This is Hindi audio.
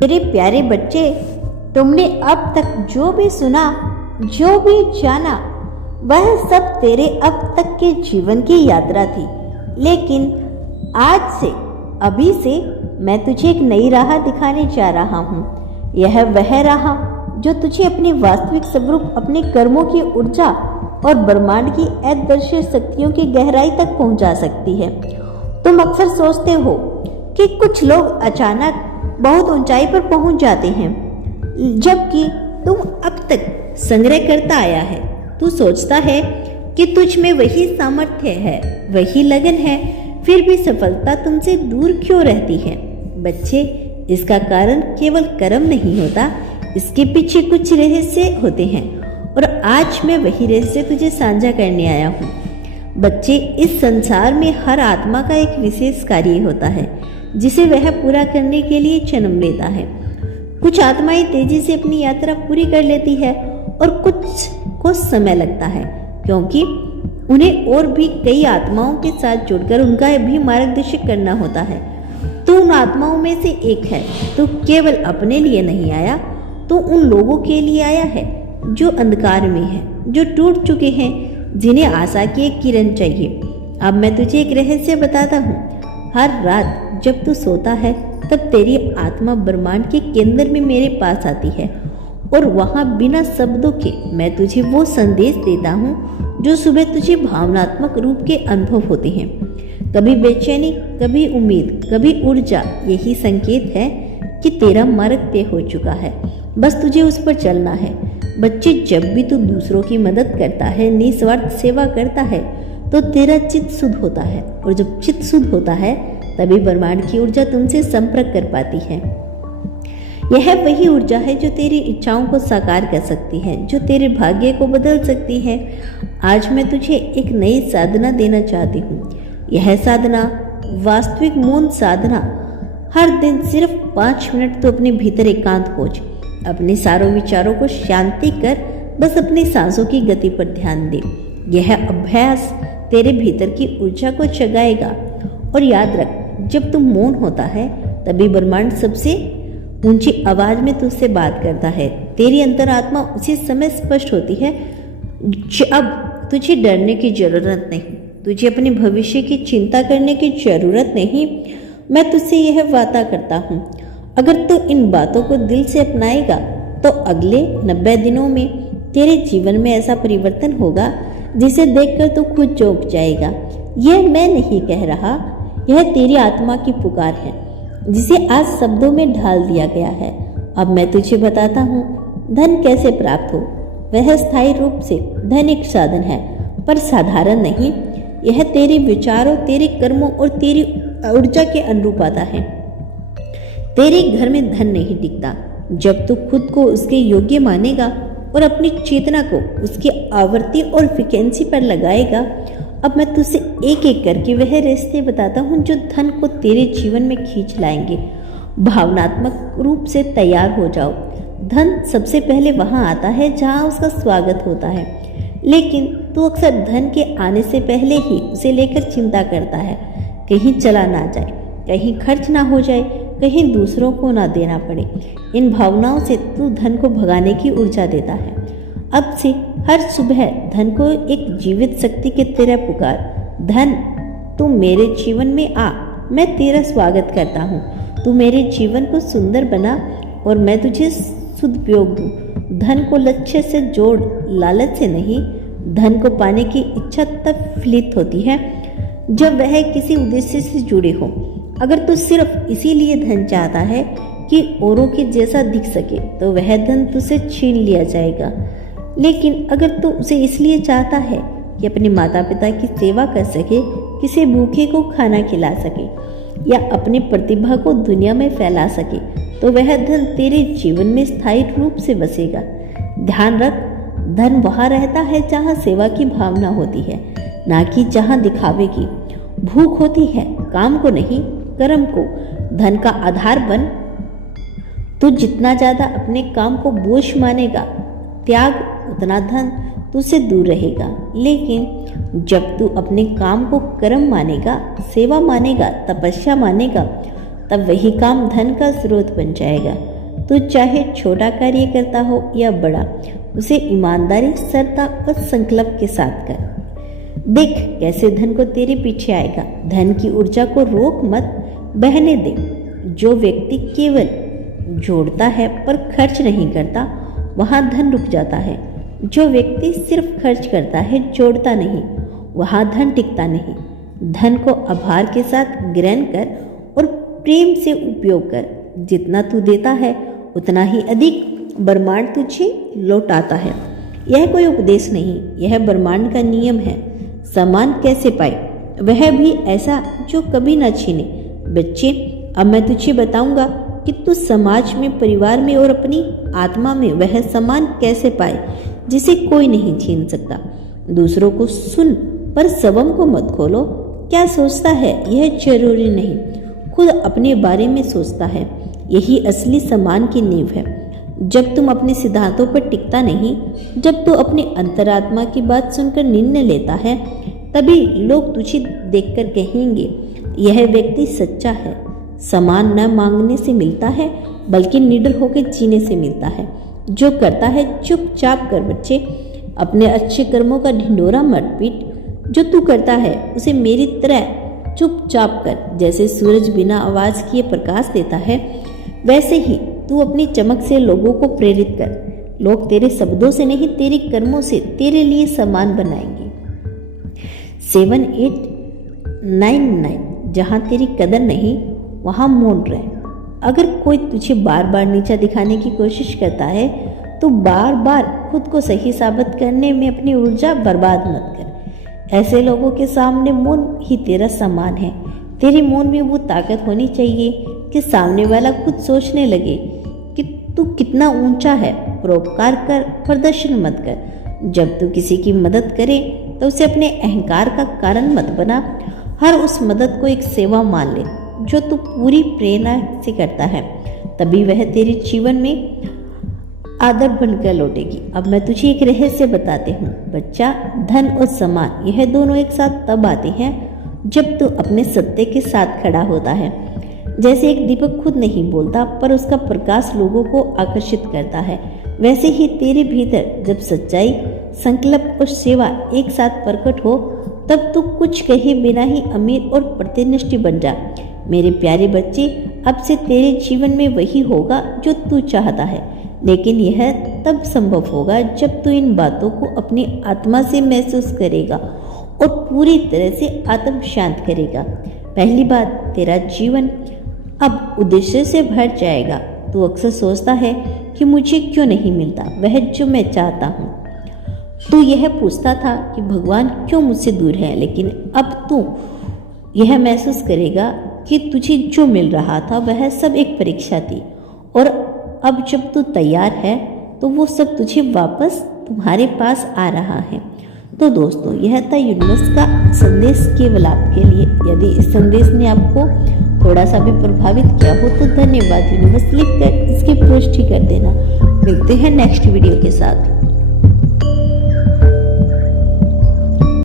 मेरे प्यारे बच्चे, तुमने अब तक जो भी सुना, जो भी जाना, वह सब तेरे अब तक के जीवन की यात्रा थी। लेकिन आज से, अभी से मैं तुझे एक नई राह दिखाने जा रहा हूँ। यह वह राह जो तुझे अपने वास्तविक स्वरूप, अपने कर्मों की ऊर्जा और ब्रह्मांड की अदृश्य शक्तियों की गहराई तक पहुँचा सकती है। तुम अक्सर सोचते हो कि कुछ लोग अचानक बहुत ऊंचाई पर पहुंच जाते हैं, जबकि तुम अब तक संग्रह करता आया है। तू सोचता है कि तुझ में वही सामर्थ्य है, वही लगन है, फिर भी सफलता तुमसे दूर क्यों रहती है? बच्चे, इसका कारण केवल कर्म नहीं होता, इसके पीछे कुछ रहस्य होते हैं और आज मैं वही रहस्य तुझे साझा करने आया हूँ। बच्चे, इस संसार में हर आत्मा का एक विशेष कार्य होता है जिसे वह पूरा करने के लिए जन्म लेता है। कुछ आत्माएं तेजी से अपनी यात्रा पूरी कर लेती है और कुछ को समय लगता है, क्योंकि उन्हें और भी कई आत्माओं के साथ जुड़कर उनका भी मार्गदर्शन करना होता है। तो उन आत्माओं में से एक है। तो केवल अपने लिए नहीं आया, तो उन लोगों के लिए आया है जो अंधकार में है, जो टूट चुके हैं, जिन्हें आशा की एक किरण चाहिए। अब मैं तुझे एक रहस्य बताता हूँ। हर रात जब तू सोता है, तब तेरी आत्मा ब्रह्मांड के केंद्र में मेरे पास आती है और वहाँ बिना शब्दों के मैं तुझे वो संदेश देता हूँ जो सुबह तुझे भावनात्मक रूप के अनुभव होते हैं। कभी बेचैनी, कभी उम्मीद, कभी ऊर्जा। यही संकेत है कि तेरा मार्ग तय हो चुका है, बस तुझे उस पर चलना है। बच्चे, जब भी तू दूसरों की मदद करता है, निस्वार्थ सेवा करता है, तो तेरा चित्त शुद्ध होता है, और जब चित्त शुद्ध होता है तभी ब्रह्मांड की ऊर्जा तुमसे संपर्क कर पाती है। यह वही ऊर्जा है जो तेरी इच्छाओं को साकार कर सकती है, जो तेरे भाग्य को बदल सकती है। आज मैं तुझे एक नई साधना देना चाहती हूँ। यह साधना वास्तविक मौन साधना। हर दिन सिर्फ 5 मिनट तो अपने भीतर एकांत खोज, अपने सारों विचारों को शांति कर, बस अपनी सांसों की गति पर ध्यान दे। यह अभ्यास तेरे भीतर की ऊर्जा को जगाएगा। और याद रख, जब तुम मौन होता है तभी ब्रह्मांड सबसे ऊंची आवाज में तुझसे बात करता है। तेरी अंतरात्मा उसी समय स्पष्ट होती है। अब तुझे डरने की जरूरत नहीं, तुझे अपने भविष्य की चिंता करने की जरूरत नहीं। मैं तुझसे यह वादा करता हूँ, अगर तू इन बातों को दिल से अपनाएगा तो अगले 90 दिनों में तेरे जीवन में ऐसा परिवर्तन होगा जिसे देखकर तू खुद चौंक जाएगा। यह मैं नहीं कह रहा, यह तेरी आत्मा की पुकार है जिसे आज शब्दों में ढाल दिया गया है। अब मैं तुझे बताता हूँ धन कैसे प्राप्त हो। वह स्थायी रूप से धन एक साधन है, पर साधारण नहीं। यह तेरे विचारों, तेरे कर्मों और तेरी ऊर्जा के अनुरूप आता है। तेरे घर में धन नहीं टिकता जब तू खुद को उसके योग्य मानेगा और अपनी चेतना को उसकी आवृत्ति और फ्रिक्वेंसी पर लगाएगा। अब मैं तुझसे एक एक करके वह रास्ते बताता हूँ जो धन को तेरे जीवन में खींच लाएंगे। भावनात्मक रूप से तैयार हो जाओ। धन सबसे पहले वहाँ आता है जहाँ उसका स्वागत होता है, लेकिन तू अक्सर धन के आने से पहले ही उसे लेकर चिंता करता है। कहीं चला ना जाए, कहीं खर्च ना हो जाए, कहीं दूसरों को ना देना पड़े। इन भावनाओं से तू धन को भगाने की ऊर्जा देता है। अब से हर सुबह धन को एक जीवित शक्ति की तरह पुकार, धन तू मेरे जीवन में आ, मैं तेरा स्वागत करता हूँ। तू मेरे जीवन को सुंदर बना और मैं तुझे सदुपयोग दूँ। धन को लक्ष्य से जोड़, लालच से नहीं। धन को पाने की इच्छा तब फलित होती है जब वह किसी उद्देश्य से जुड़े हो। अगर तू सिर्फ इसीलिए धन चाहता है कि औरों के जैसा दिख सके, तो वह धन तुझसे छीन लिया जाएगा। लेकिन अगर तू उसे इसलिए चाहता है कि अपने माता पिता की सेवा कर सके, किसी भूखे को खाना खिला सके या अपनी प्रतिभा को दुनिया में फैला सके, तो वह धन तेरे जीवन में स्थायी रूप से बसेगा। ध्यान रख, धन वहाँ रहता है जहाँ सेवा की भावना होती है, ना कि जहाँ दिखावे की भूख होती है। काम को नहीं, कर्म को धन का आधार बन। तू जितना ज्यादा अपने काम को बोझ मानेगा, त्याग, उतना धन तुझसे दूर रहेगा। लेकिन जब तू अपने काम को कर्म मानेगा, सेवा मानेगा, तपस्या मानेगा, तब वही काम धन का स्रोत बन जाएगा। तो चाहे छोटा कार्य करता हो या बड़ा, उसे ईमानदारी, श्रद्धा और संकल्प के साथ कर। देख कैसे धन को तेरे पीछे आएगा। धन की ऊर्जा को रोक मत, बहने दे। जो व्यक्ति केवल जोड़ता है पर खर्च नहीं करता, वहाँ धन रुक जाता है। जो व्यक्ति सिर्फ खर्च करता है, जोड़ता नहीं, वहाँ धन टिकता नहीं। धन को आभार के साथ ग्रहण कर और प्रेम से उपयोग कर। जितना तू देता है उतना ही अधिक ब्रह्मांड तुझे लौटाता है। यह कोई उपदेश नहीं, यह ब्रह्मांड का नियम है। सम्मान कैसे पाए, वह भी ऐसा जो कभी न छीने। बच्चे, अब मैं तुझे बताऊंगा कि तू समाज में, परिवार में और अपनी आत्मा में वह सम्मान कैसे पाए जिसे कोई नहीं छीन सकता। दूसरों को सुन पर सबम को मत खोलो। क्या सोचता है यह जरूरी नहीं, खुद अपने बारे में सोचता है। यही असली सम्मान की नींव है। जब तुम अपने सिद्धांतों पर टिकता नहीं, जब तू अपनी अंतरात्मा की बात सुनकर निर्णय लेता है, तभी लोग तुझे देखकर कहेंगे यह व्यक्ति सच्चा है। सम्मान न मांगने से मिलता है बल्कि निडर होकर जीने से मिलता है। जो करता है चुपचाप कर बच्चे, अपने अच्छे कर्मों का ढिंढोरा मत पीट। जो तू करता है उसे मेरी तरह चुपचाप कर। जैसे सूरज बिना आवाज किए प्रकाश देता है, वैसे ही तू अपनी चमक से लोगों को प्रेरित कर। लोग तेरे शब्दों से नहीं, तेरे कर्मों से तेरे लिए सम्मान बनाएंगे। 7899 जहाँ तेरी कदर नहीं, वहाँ मौन रहे। अगर कोई तुझे बार बार नीचा दिखाने की कोशिश करता है, तो बार बार खुद को सही साबित करने में अपनी ऊर्जा बर्बाद मत कर। ऐसे लोगों के सामने मौन ही तेरा सम्मान है। तेरे मौन में वो ताकत होनी चाहिए कि सामने वाला खुद सोचने लगे कि तू कितना ऊंचा है। परोपकार कर, प्रदर्शन मत कर। जब तू किसी की मदद करे तो उसे अपने अहंकार का कारण मत बना। हर उस मदद को एक सेवा मान ले जो तू पूरी प्रेरणा से करता है, तभी वह तेरे जीवन में आदर बनकर लौटेगी। अब मैं तुझे एक रहस्य बताती हूँ बच्चा। धन और सम्मान यह दोनों एक साथ तब आते हैं जब तू अपने सत्य के साथ खड़ा होता है। जैसे एक दीपक खुद नहीं बोलता पर उसका प्रकाश लोगों को आकर्षित करता है, वैसे ही तेरे भीतर जब सच्चाई, संकल्प और सेवा एक साथ प्रकट हो, तब तू कुछ कहे बिना ही अमीर और प्रतिनिष्ठ बन जा। मेरे प्यारे बच्चे, अब से तेरे जीवन में वही होगा जो तू चाहता है, लेकिन यह तब संभव होगा जब तू इन बातों को अपनी आत्मा से महसूस करेगा और पूरी तरह से आत्म शांत करेगा। पहली बात, तेरा जीवन अब उद्देश्य से भर जाएगा। तू अक्सर सोचता है कि मुझे क्यों नहीं मिलता वह जो मैं चाहता हूँ। तू यह पूछता था कि भगवान क्यों मुझसे दूर है, लेकिन अब तू यह महसूस करेगा कि तुझे जो मिल रहा था वह सब एक परीक्षा थी, और अब जब तू तैयार है तो वो सब तुझे वापस तुम्हारे पास आ रहा है। तो दोस्तों, यह था यूनिवर्स का संदेश केवल आपके लिए। यदि इस संदेश ने आपको थोड़ा सा भी प्रभावित किया हो तो धन्यवाद यूनिवर्स लिखकर इसकी पुष्टि कर देना। मिलते हैं नेक्स्ट वीडियो के साथ।